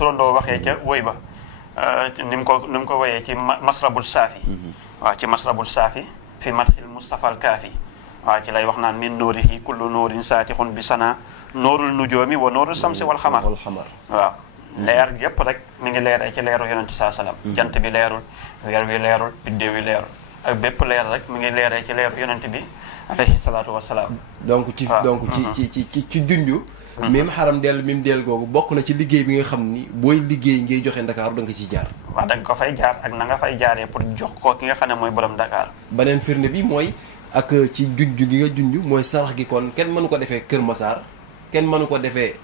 turandoo waxee ca woy ba ni mu ko woyee ci masrabul saafi waaw ci masrabul saafi fi madxil Mustafa al Kaafi waaw ci lay wax naan min nóorihi kullu nóorin saatixun bi sana nóorul nujoomi wa nóorul samsi wal xamar waaw leer yépp rek mi ngi leeree ci leeru yonente saa salaam jant bi leerul weer wi leerul biddéew wi leerul ak bépp leer rek mi ngi leeree ci leeru yonente bi alayhi salaatu wasalaam donc ci junju même xaram dell mim dell googu bokk na ci liggéey bi nga xam ni booy liggéey ngay joxe Ndakaaru da nga ciy jaar waaw da nga ko fay jaar ak na nga fay jaaree pour jox ko ki nga xam ne mooy borom Dakar beneen firnde bi mooy ak ci junj gi nga junj mooy sarax gi kon kenn mënu ko defee Kër Massar kenn mënu ko defee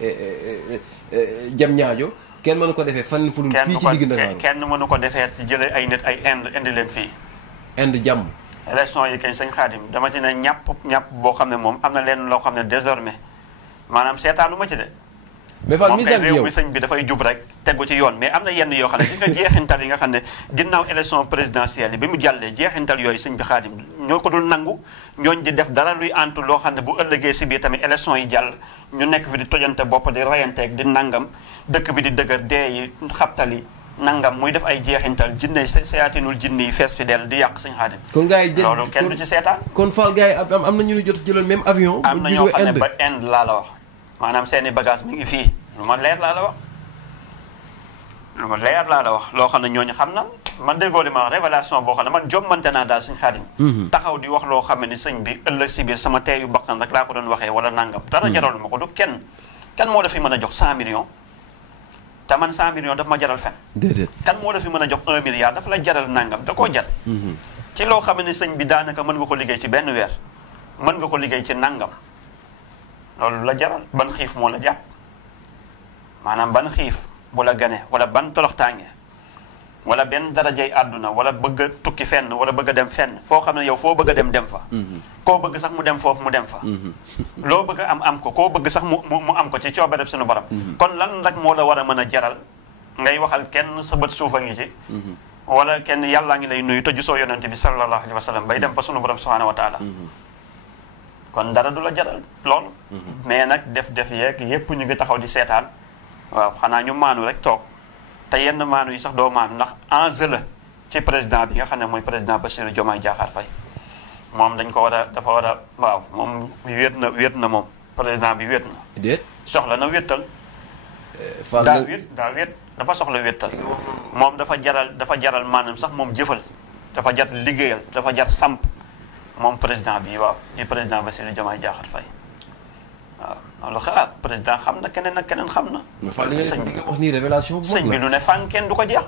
Diamniadio kenn mënu ko defee fan fu dul fii ci digg Ndakaaru kenn mënu ko defee ci jëlee ay nit ay indi leen fii inde jàmm élection yi kañ sëñ Xaadim dama ci ne ñàpp boo xam ne moom am na leen loo xam ne désormais maanaam seetaanu ma ci de mais Fall moom kay réew mi sëñ bi dafay jub rek tegu ci yoon mais am na yenn yoo xam ne gis nga jeexintal yi nga xam ne ginnaaw élection présidentielle yi bi mu jàllee jeexintal yooyu sëñ bi Xaadim ñoo ko dul nangu ñooñ di def dara luy antu loo xam ne bu ëllëgee si biir tamit élection yi jàll ñu nekk fi di tojante bopp di rayanteeg di nangam dëkk bi di dëgër dee yi xabtali nangam muy def ay jeexintal jinne sayaatinul jinne yi fees fi del di yàq sëñ Xaadim kon gars yi loolu kenn du ci seetaan kon Fall gars yi am na ñu jot jëlal même avion am na ñoo xam ne ba Inde laa la wax maanaam seeni bagage mi ngi fii lu ma leer laa la wax lu ma leer laa la wax loo xam ne ñooñu xam na man déggoo li ma wax révélation boo xam ne man jommante naa daal sëñ Xaadim taxaw di wax loo xam ne ni sëñ bi ëllëg si biir sama teeyu bakkan rek laa ko doon waxee wala nangam dara jaralu ma ko du kenn moo la fi mën a jox 100 millions te man 100 millions daf ma jaral fen déedéet kan moo la fi mën a jox 1 milliard dafa la jaral nangam da koo jar ci loo xam ne sëñ bi daanaka mën nga ko liggéey ci benn weer mën nga ko liggéey ci nangam loolu la jaral ban xiif moo la jàpp maanaam ban xiif bu la gane wala ban toloxtaange wala benn darajay àdduna wala bëgg a tukki fenn wala bëgg a dem fenn foo xam ne yow foo bëgg a dem fa koo bëgg sax mu dem foofu mu dem fa loo bëgg a am ko koo bëgg sax mu am ko ci coobareb suñu borom kon lan rek moo la war a mën a jaral ngay waxal kenn sa bët suufa ngi ci wala kenn yàllaa ngi lay nuyu te gisoo yonente bi sallallahu alayhi wa sallam bay dem fa sunu borom subhanahu wa taala kon dara du la jaral loolu mais nag def yeeg yépp ñu ngi taxaw di seetaan waaw xanaa ñu maanu rek toog te yenn maanu yi sax doo maanu ndax enjeu la ci président bi nga xam ne mooy président Bassirou Diomaye Diakhar Faye moom dañ ko war a dafa war a waaw moom wéet na moom président bi wéet na déet soxla na wéttal daa wéet dafa soxla wéttal moom dafa jaral maanaam sax moom jëfal dafa jar liggéeyal dafa jar samp moom président bi waaw di président Bassirou Diomaye Diakhar Faye waaw loolu xalaat président xam na keneen ak keneen xam na sëñ bi wax nii révélation bu mag la sëñ bi lu ne fànn kenn du ko jeex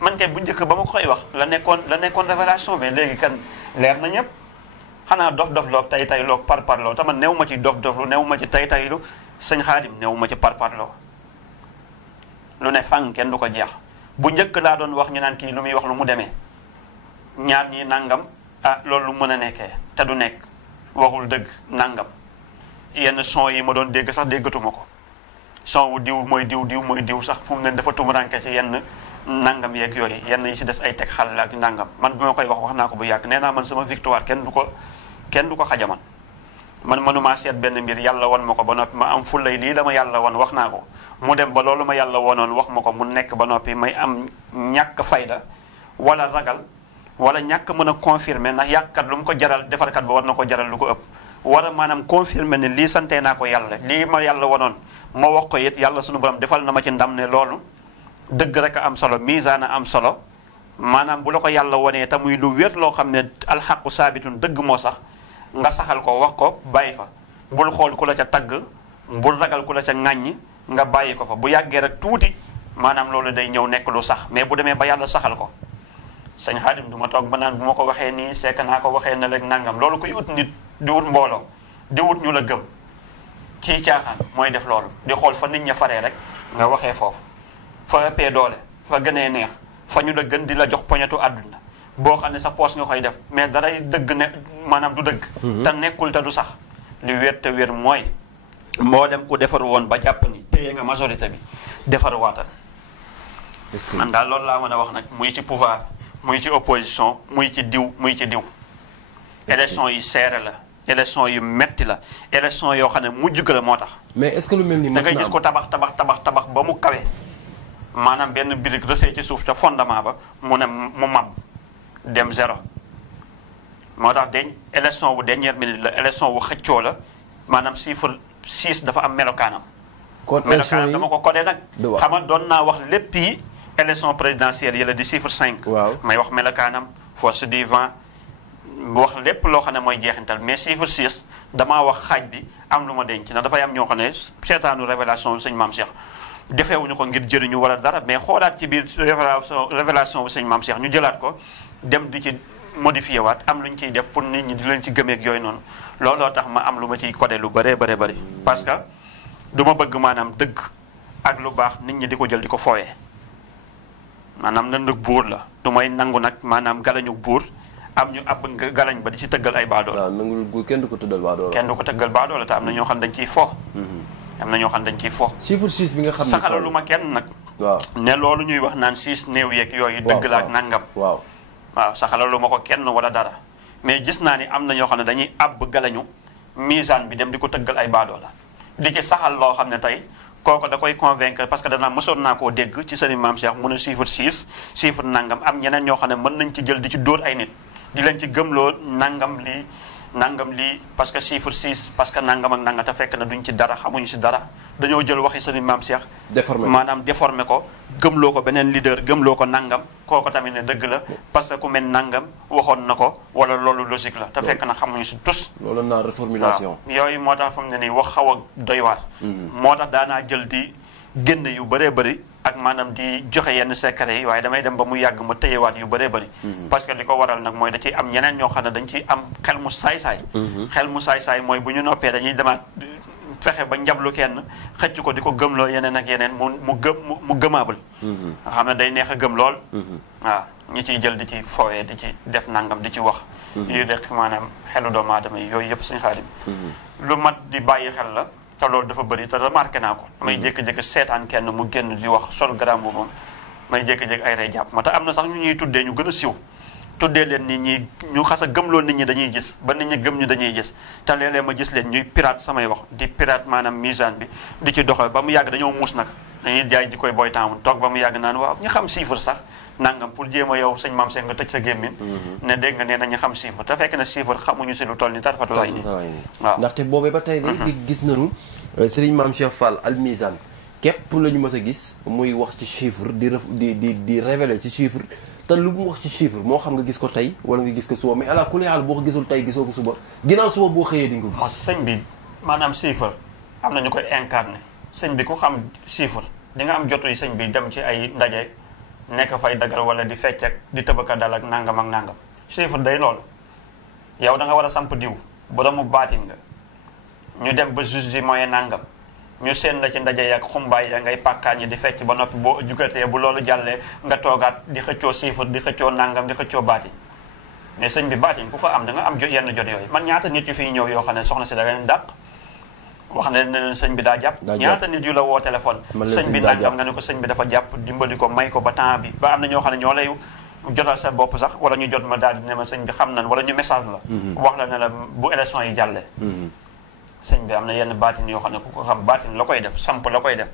man kay bu njëkk ba ma ko koy wax la nekkoon révélation mais léegi kan leer na ñëpp xanaa dof loog tay loog parparloo te man new ma ci dof lu new ma ci tay-taylu sëñ Xaadim new ma ci parparloo lu ne fànn kenn du ko jeex bu njëkk laa doon wax ñu naan kii lu muy wax lu mu demee ñaar ñi nangam loolu lu mën a nekkee te du nekk waxul dëgg nangam yenn son yi ma doon dégg sax déggatuma ko son wu diw mooy diw sax fu mu ne dafa tumuranke ci yenn nangam yeeg yooyu yenn yi si des ay teg xale ak nangam man bi ma koy wax naa ko bu yàgg nee naa man sama victoire kenn du ko xajaman man mënumaa seet benn mbir yàlla won ma ko ba noppi ma am fullay lii la ma yàlla won wax naa ko mu dem ba loolu ma yàlla wonoon wax ma ko mu nekk ba noppi may am ñàkk fayda wala ragal wala ñàkk mën a confirmer ndax yàqkat lu mu ko jaral defarkat ba war na ko jaral lu ko ëpp war a maanaam confirmer ne lii santee naa ko yàlla lii ma yàlla wonoon ma wax ko it yàlla sunu borom defal na ma ci ndam ne loolu dëgg rek a am solo misaan a am solo maanaam bu la ko yàlla wonee te muy lu wér loo xam ne alxaqu saabitun dëgg moo sax nga saxal ko wax ko bàyyi fa bul xool ku la ca tagg bul ragal ku la ca ŋàññ nga bàyyi ko fa bu yàggee rek tuuti maanaam loolu day ñëw nekk lu sax mais bu demee ba yàlla saxal ko sëñ Xaadim du ma toog ba naan bu ma ko waxee nii sekk naa ko waxee na léegi nangam loolu kuy ut nit di wut mbooloo di wut ñu la gëm ci caaxaan mooy def loolu di xool fa nit ña faree rek nga waxee foofu fa ëppee doole fa gënee neex fa ñu la gën di la jox poñetu àdduna boo xam ne sa poos nga koy def mais daray dëgg ne maanaam du dëgg te nekkul te du sax li wér te wér mooy moo dem ku defar woon ba jàpp ni téye nga majorité bi defar waatal man daal loolu laa mën a wax nag muy ci pouvoir muy ci opposition muy ci diw élection yi seere la élection yu metti la élection yoo xam ne mujj ga la moo tax mais est-ce que lu mel ni da ngay gis ko tabax ba mu kawe maanaam benn brique resee ci suuf ca fondement ba mu ne mu mab dem 0 moo tax élection wu dernière minute la élection wu xëccoo la maanaam chiffre 6 dafa am melokaanam. kon melokaanam dama ko codé nag. xam nga doon naa wax lépp yi élection présidentielle yi la di chiffre 5. waaw may wax melokaanam force du vent wax lépp loo xam ne mooy jeexintal mais chiffre 6 damaa wax xaaj bi am lu ma denc ndax dafay am ñoo xam ne seetaanu révélation bi sëñ Maam Cheikh defeewuñu ko ngir jëriñu wala dara mais xoolaat ci biir révélation bi sëñ Maam Cheikh ñu jëlaat ko dem di ci modifié waat am lu ñu ciy def pour nit ñi di leen ci gëmeeg yooyu noonu looloo tax ma am lu ma ciy codé lu bëree bëri parce que du ma bëgg maanaam dëgg ak lu baax nit ñi di ko jël di ko fooyee maanaam nëndëg buur la du may nangu nag maanaam galañu buur am ñu ab galañ ba di ci tëggal ay baadoola. waaw nangul buur kenn du ko tëggal baadoola. kenn du ko tëggal baadoola te am na ñoo xam dañ ciy fo. am na ñoo xam dañ ciy fo. chiffre 6 bi nga xam ne saxala lu ma kenn nag. waaw ne loolu ñuy wax naan 6 néew yeeg yooyu. dëgg la ak nangam. waaw saxala lu ma ko kenn wala dara mais gis naa ni am na ñoo xam ne dañuy àbb galañu misaan bi dem di ko tëggal ay baadoola di ci saxal loo xam ne tey kooku da koy convaincre parce que danaa mësoon naa koo dégg ci sëriñ Maam Cheikh mu ne chiffre 6 chiffre nangam am ñeneen ñoo xam ne mën nañ ci jël di ci dóor ay nit di leen ci gëmloo nangam lii parce que chiffre 6 parce que nangam ak nangam te fekk na duñ ci dara xamuñu si dara dañoo jël waxi sëriñ Maam Cheikh maanaam déformé ko gëmloo ko beneen leader gëmloo ko nangam kooku tamit ne dëgg la parce que ku mel nangam waxoon na ko wala loolu logique la te fekk na xamuñu si tus loolu naa reformulation yooyu moo tax fa mu ne nii wax xaw a doy waar moo tax daanaa jël di génn yu bëree bëri ak maanaam di joxe yenn secret yi waaye damay dem ba mu yàgg ma tëyewaat yu bëree bëri parce que li ko waral nag mooy da ciy am ñeneen ñoo xam ne dañ ciy am xel mu saay-saay xel mu saay-saay mooy bu ñu noppee dañuy demaat fexe ba njablu kenn xëcc ko di ko gëmloo yeneen ak yeneen mu gëmaabal nga xam ne day neex a gëm lool waaw ñi ciy jël di ci fowee di ci def nangam di ci wax yu dekk maanaam xelu doomu aadama yi yooyu yëpp suñu xaarim lu mat di bàyyi xel la te loolu dafa bëri te remarqué naa ko damay jékki-jékki seetaan kenn mu génn di wax sol garam bu moom may jékki-jékki ay rey jàpp ma te am na sax ñu ñuy tuddee ñu gën a siw tuddee leen nit ñi ñu xas a gëmloo nit ñi dañuy gis ba nit ñi gëm ñu dañuy gis te léeg-léeg ma gis leen ñuy pirate samay wax di pirate maanaam misaan bi di ci doxal ba mu yàgg dañoo muus nag dañuy jaay ji koy booy taamu toog ba mu yàgg naan waaw ñu xam chiffre sax nangam pour jéem a yow sëñ Maam Cheikh nga tëj sa gémmin ne dégg nga nee na ñu xam chiffre te fekk na chiffre xamuñu si lu toll ni tarfatu lay ni waaw ndaxte boobee ba tey rek di gis nañu sëriñ Maam Cheikh Fall al Mizan képp la ñu mës a gis muy wax ci chiffre di révéler ci chiffre te lu mu wax ci chiffre moo xam nga gis ko tey wala nga gis ko suba mais ala kulli xaal boo ko gisul tey gisoo ko suba ginnaaw suba boo xëyee di nga ko gis. sëñ bi maanaam chiffre am na ñu koy incarné sëñ bi ku xam chiffre di nga am jotu yi sëñ bi dem ci ay ndaje nekk fay dagal wala di fecc ak di tëbaka dal ak nangam ak nangam chiffre day loolu yow da nga war a samp diw boroomu baatin nga ñu dem ba juge moyen nangam ñu seen la ci ndaje yak xumbaay ya ngay pàkkaan yi di fecc ba noppi boo jugatee bu loolu jàllee nga toogaat di xëccoo chiffre di xëccoo nangam di xëccoo baatin mais sëñ bi baatin ku ko am da nga am yenn jot yooyu man ñaata nit yu fiy ñëw yoo xam ne soxna si da leen dàq wax ne leen sëñ bi daa jàpp ñaata nit yu la woo téléphone sëñ bi nangam nga ne ko sëñ bi dafa jàpp dimbali ko may ko ba temps bi ba am na ñoo xam ne ñoo lay jotal sa bopp sax wala ñu jot ma daal di ne ma sëñ bi xam nañ wala ñu message la wax la ne la bu élection yi jàllee sëñ bi am na yenn baatin yoo xam ne ku ko xam baatin la koy def samp la koy def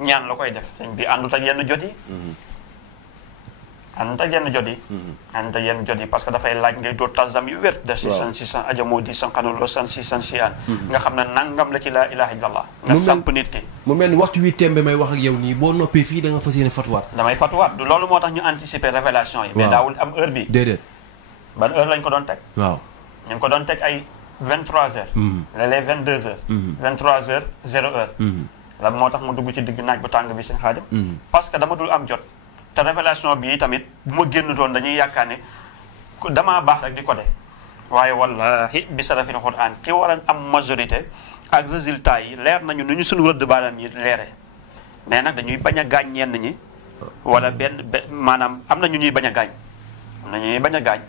ñaan la koy def sëñ bi àndut ak yenn jot yi àndut ak yenn jot yi àndut ak yenn jot yi parce que dafay laaj ngay dóor talsam yu wér def 600 ajamoo di sanqanuloo 600 siyaan nga xam ne nangam la ci laa ilaha illallah nga samp nit ki mu mel ni waxtu wi tembe may wax ak yow nii boo noppee fii da nga fas yéene fatuwaat damay fatuwaat du loolu moo tax ñu anticiper révélation yi mais daawul am heure bi déedéet ban heure lañ ko doon teg waaw ñu ngi ko doon teg ay 23h léeg-léeg 22h 23h 0h la moo tax mu dugg ci digg naaj bu tàng bi seen xaadim parce que dama dul am jot te révélation bii tamit bu ma génn doon dañuy yaakaar ne damaa baax rek di ko de waaye wallahi bi sarafil Qur'an ki war a am majorité ak résultat yi leer nañu nu ñu suñu rëdd baaraam yi leere mais nag dañuy bañ a gaañ ñenn ñi wala maanaam am na ñu ñuy bañ a gaañ am na ñu ñuy bañ a gaañ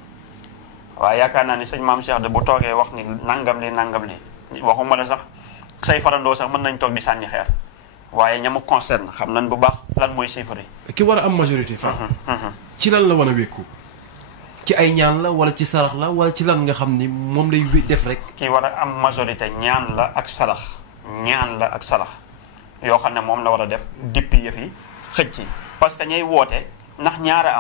waaye yaakaar naa ni sëñ Maam Cheikh de bu toogee wax ni nangam li waxuma la sax say farandoo sax mën nañ toog di sànni xeer waaye ña mu concerne xam nañ bu baax lan mooy chiffre yi. ki war a am majorité fa ci lan la war a wékku ci ay ñaan la wala ci sarax la wala ci lan nga xam ni moom lay def rek. ki war a am majorité ñaan la ak sarax yoo xam ne moom la war a def dippi yëf yi xëcc parce que ñay woote ndax ñaara am